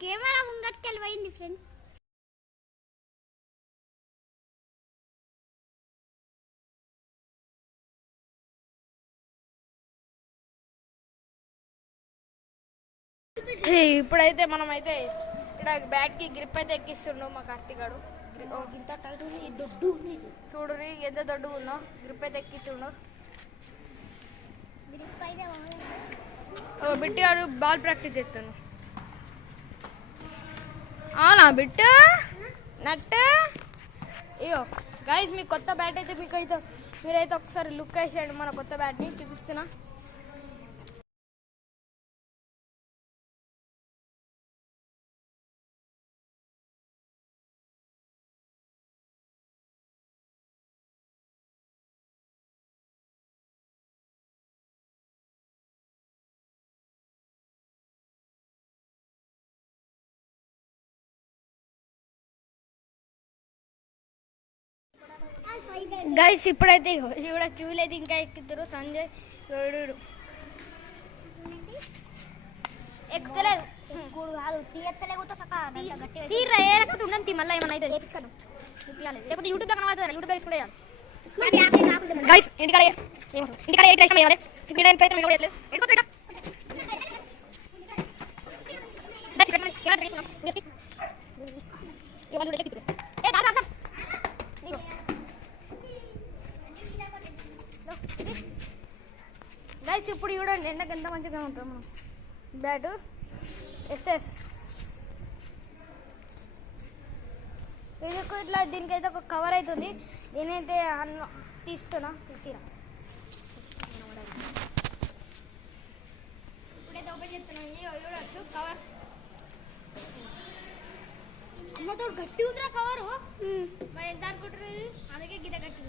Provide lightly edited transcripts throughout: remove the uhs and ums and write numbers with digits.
Camera ముంగట్కెళ్ళి పోయింది friends. ఇప్పుడైతే మనం అయితే ఇక్కడ బ్యాట్ కి గ్రిప్ అయితే ఎక్కిస్తుండు మా కార్తీగాడు. ఇంత టైట్ ఉంది, దొడ్డు చూడు ఎంత దొడ్డు ఉందో. గ్రిప్ అయితే ఎక్కిస్తుండు. బిట్టిగాడు బాల్ ప్రాక్టీస్ చేస్తాను. అవునా బిట్టు నట్టు. అయ్యో గైస్, మీ కొత్త బ్యాట్ అయితే మీరైతే ఒకసారి లుక్ వేసేయండి. మన కొత్త బ్యాట్ని చూపిస్తున్నా. గైస్ ఇప్పుడైతే ఇక్కడ చూడలేదు, ఇంకా ఎక్కుతారు. సంజయ్ ఎక్కుతలేదు, తీరా ఏ రకం ఉండదు. మళ్ళీ ఏమన్నా అయితే లేకపోతే యూట్యూబ్ కనబడుతుంది. యూట్యూబ్ తీసుకుంటే గైస్ ఇంటికాడ గైస్ ఇప్పుడు చూడండి ఎండకి ఎంత మంచిగా ఉంటాం మనం. బ్యాట్ ఎస్ఎస్ ఇది ఇట్లా దీనికైతే ఒక కవర్ అవుతుంది. నేనైతే తీస్తున్నా. ఇప్పుడైతే ఓపెన్ చేస్తున్నాను. చూడవచ్చు కవర్ అమ్మతో గట్టి ఉందిరా కవరు. మరి ఎంత అనుకుంటారు? అందుకే గిద గట్టి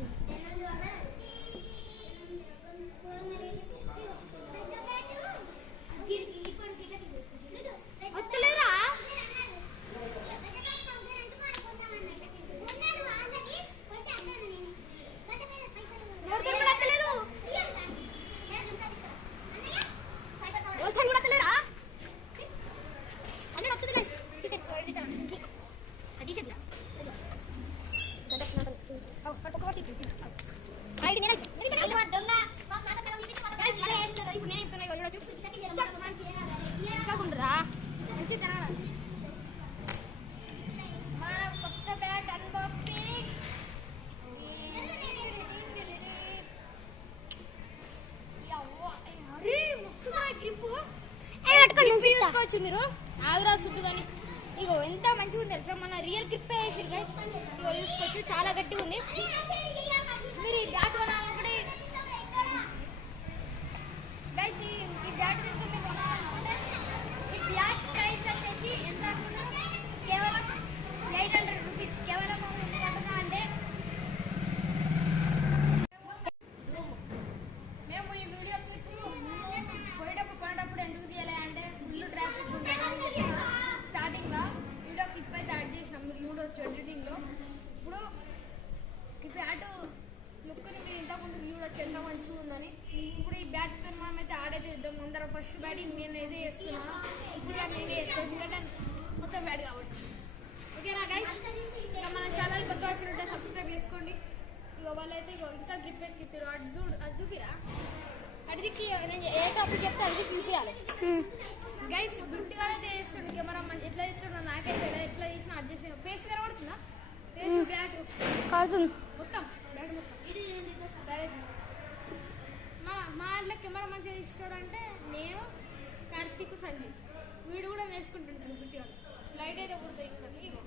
వస్తలేరా? చూసుకోవచ్చు మీరు. ఆగురా సుద్దు కానీ ఇగో ఎంత మంచిగా ఉంది తెలుసా. మన రియల్ గ్రిప్ వేసారు గైస్. ఇగో చూసుకోవచ్చు, చాలా గట్టిగా ఉంది. మీరు ఈ బ్యాట్ కొనాలనుకుంటే గైస్ ఈ బ్యాట్ కనుక మీరు కొనాలనుకుంటే ఈ బ్యాట్ ప్రైస్ వచ్చేసి ఎంత కేవలం 800 రూపీస్. కేవలం అంటే మేము ఈ వీడియో క్లిప్ పోయేటప్పుడు కొనేటప్పుడు ఎందుకు తీయాలి అంటే ఫుల్ ట్రాఫిక్ ఉంటుంది. స్టార్టింగ్లో వీడియో క్లిప్ అయితే యాడ్ చేసినాం, మీరు చూడవచ్చు ఎడిటింగ్లో. ఇప్పుడు ఈ బ్యాట్ లుక్ని మీరు ఇంతకుముందు చూడవచ్చు ఎంత మంచిగా ఉందని. ఇప్పుడు ఈ బ్యాట్తో మనం అయితే ఆడైతే ఇద్దాం. అందరూ ఫస్ట్ బ్యాటింగ్ నేనైతే చేస్తున్నాను. ఇప్పుడు నేనే చేస్తాను ఎందుకంటే మొత్తం బ్యాట్ కాబట్టి. ఓకేనా గైస్? ఇక మన ఛానల్ కొత్త వచ్చినట్టే సబ్స్క్రైబ్ చేసుకోండి. ఇక వాళ్ళైతే ఇక ఇంకా గ్రిప్ ఎక్కిస్తారు. అది చూపిరా, అడిగి నేను ఏ టాపిక్ చెప్తే అడిగి చూపించాలి. గైస్ గుట్టిగా అయితే చేస్తుండే కెమెరా ఎట్లా చేస్తుండో నాకైతే ఎట్లా చేసినా అడ్జస్ట్ చేసిన. ఫేస్ కనబడుతుందా? ఫేస్ బ్యాట్ మొత్తం బ్యాట్ మొత్తం. సరే మా ఇంట్లో కెమెరా మంచిగా తీసుకోవడంటే నేను, కార్తీక్, సంజయ్. వీడు కూడా వేసుకుంటుంటాను గుట్టిగా. లైట్ అయితే కుడుతుంది. ఇగో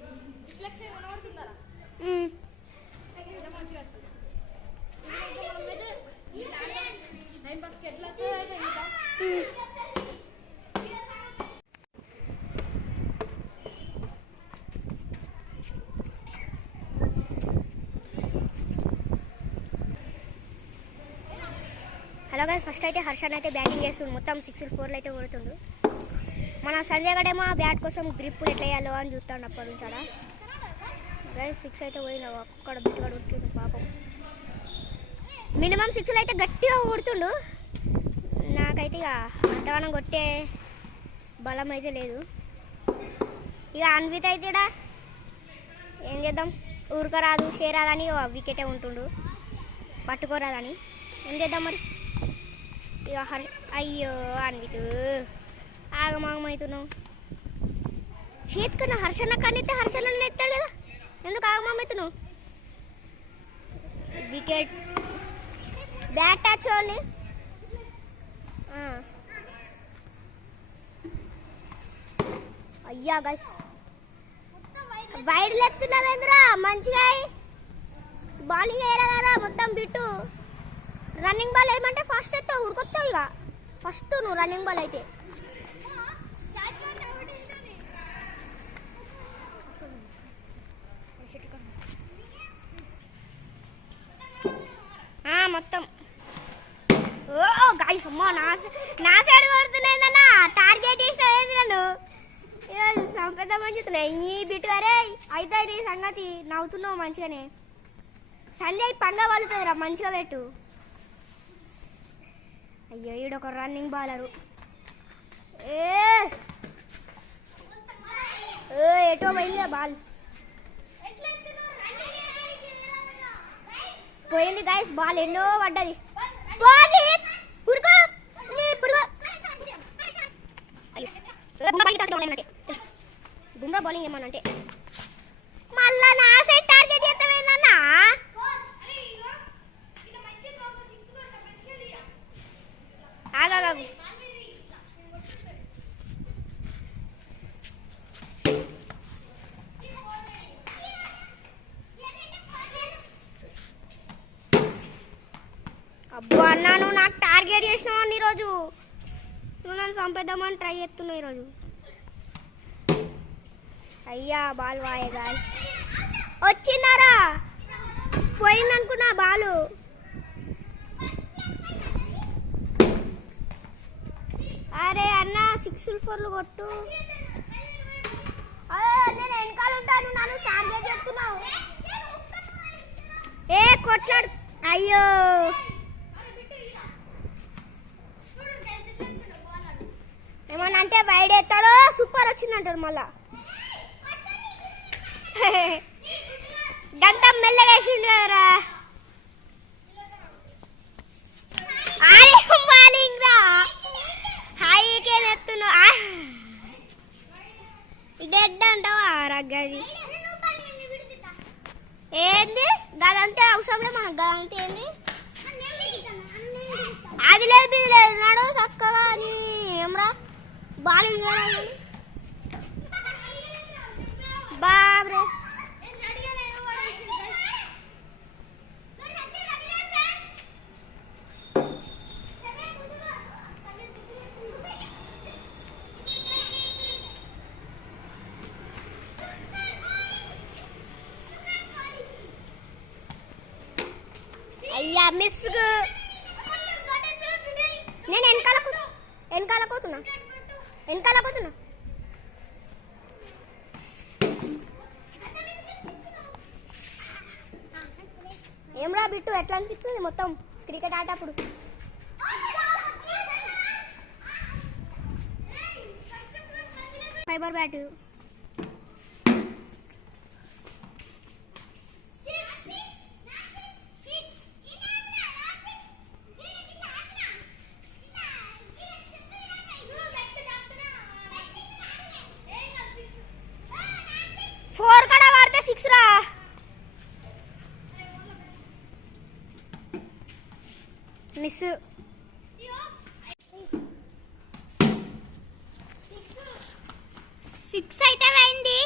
రిఫ్లెక్షన్ కనబడుతుందా? మంచిగా వస్తుంది. టైం పాస్కి ఎట్లా అయితే ఇంకా హలో గైస్, ఫస్ట్ అయితే హర్షన్ అయితే బ్యాటింగ్ చేస్తుండు. మొత్తం 6 4 అయితే కొడుతుండు. మన సంజయ్ గడేమో బ్యాట్ కోసం గ్రిప్పులు ఎట్లా వేయాలో అని చూస్తాడు అప్పటి నుంచి. అలా గైస్ 6 అయితే పోయినా ఒక్కడ బిట్టు కొడుతుండు పాపం. మినిమం 6 అయితే గట్టిగా కొడుతుండు. మనకైతే ఇక అంతగానం కొట్టే బలం అయితే లేదు. ఇక అన్విత్ అయితే ఇక్కడ ఏం చేద్దాం, ఊరుకోరాదు చేరాదని వికెటే ఉంటుండు, పట్టుకోరాదని ఏం చేద్దాం మరి. ఇక అయ్యో అన్విత్ ఆగమాగమవుతున్నావు. చేతికన్నా హర్షణ కనితే హర్షణ ఎత్తాడు కదా, ఎందుకు ఆగమాగమవుతున్నావు. Wicket bat touch only. అయ్యా గైస్ వైడ్ లెత్తున్నావేంద్రా, మంచిగా బౌలింగ్ వేయరా మొత్తం బిట్టు. రన్నింగ్ బాల్ ఏమంటే ఫస్ట్ ఎత్తావు ఊరుకొస్తావు. ఇక ఫస్ట్ నువ్వు రన్నింగ్ బాల్ అయితే మొత్తం. ఓ గాయస్ అమ్మా నా సైడ్ కొడుతున్నాయిందన్న, టార్గెట్ చేసినది నన్ను సంపేద్దామని చెప్తున్నాయి. ఈ బిట్టు గారే అయితే నీ సంగతి నవ్వుతున్నావు మంచిగానే. సంజయ్ పంగ వాలుతుంది రా, మంచిగా పెట్టు. అయ్యో ఈడొక రన్నింగ్ బాలరు. ఎటో పోయింది బాల్, పోయింది గాయస్ బాల్, ఎన్నో పడ్డది. బుమ్రా బౌలింగ్ ఏమనంటే మళ్ళా నా సైడ్ టార్గెట్ చేస్తావేందన్నా. ఆగాగు అబ్బా అన్నా, నువ్వు నాకు టార్గెట్ చేసినావు అన్న ఈరోజు. నువ్వు నన్ను చంపేద్దామని ట్రై చేస్తున్నావు ఈరోజు. అయ్యా బాల్ వాయే గాయ్స్, వచ్చిందారా, పోయిందనుకున్నా బాలు. అరే అన్న 6 4 కొట్టు. నేను వెనకాల ఉంటాను, నన్ను టార్గెట్ చేస్తున్నావు. కొట్లాడు. అయ్యో ఏమన్నా అంటే వైడ్ ఎత్తాడో సూపర్ వచ్చిందంటాడు మళ్ళా. గంట మెల్లగా వేసిండు కదరా. బాలింగ్ రా, హైకే ఎత్తును. డెడ్ అంటావా రగ్గది. ఏంది గదంతే అవసరం లేదు మనకు, గదంతే ఏంది అది లేదు ఇది లేదు. నాడు చక్కగా అని ఏమరా బాలింగ్ బాబ్రే. అయ్యా మిస్. నేను వెనకాల పోతున్నా. ఏమ్రా బిట్టు ఎట్లా అనిపిస్తుంది మొత్తం క్రికెట్ ఆటప్పుడు? Fibre bat miss. సిక్స్ అయితే అయింది.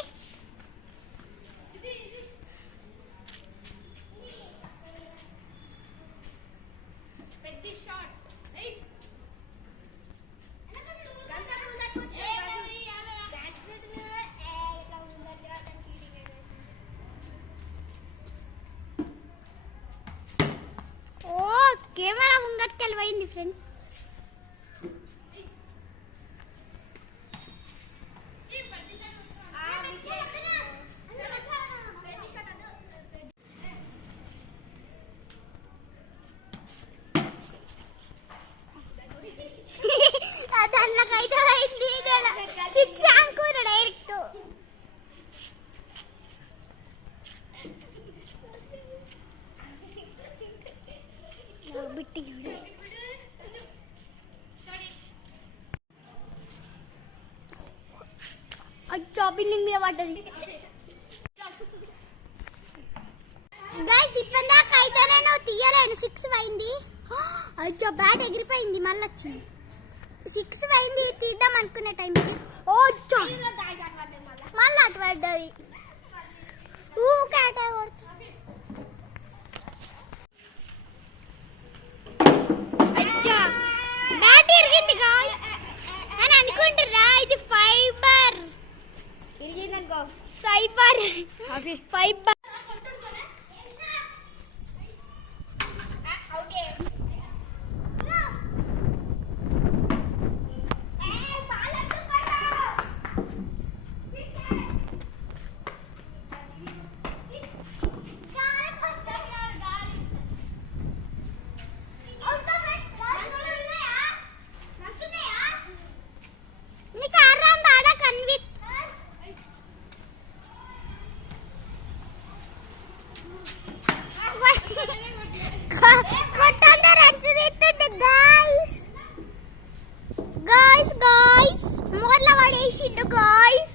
కెమెరా ముంగట్కెళ్ళి పోయింది ఫ్రెండ్స్. బిల్డింగ్ మీద పడ్డది. గైస్ ఇప్పటిదాకా అయితే నేను తీయలేను. 6 అయింది. అయ్యో బ్యాట్ ఎగిరిపోయింది. మళ్ళీ వచ్చింది. 6 అయింది. తీద్దాం అనుకునే టైంకి మళ్ళీ అటు పడ్డది. ఊకాట బ్యాట్ ఇరిగింది గాయ్స్ అని అనుకుంటుర్రా. ఇది ఫైబర్ ఇరిగిందనుకో cyber fibre. guys morla vadesindu guys.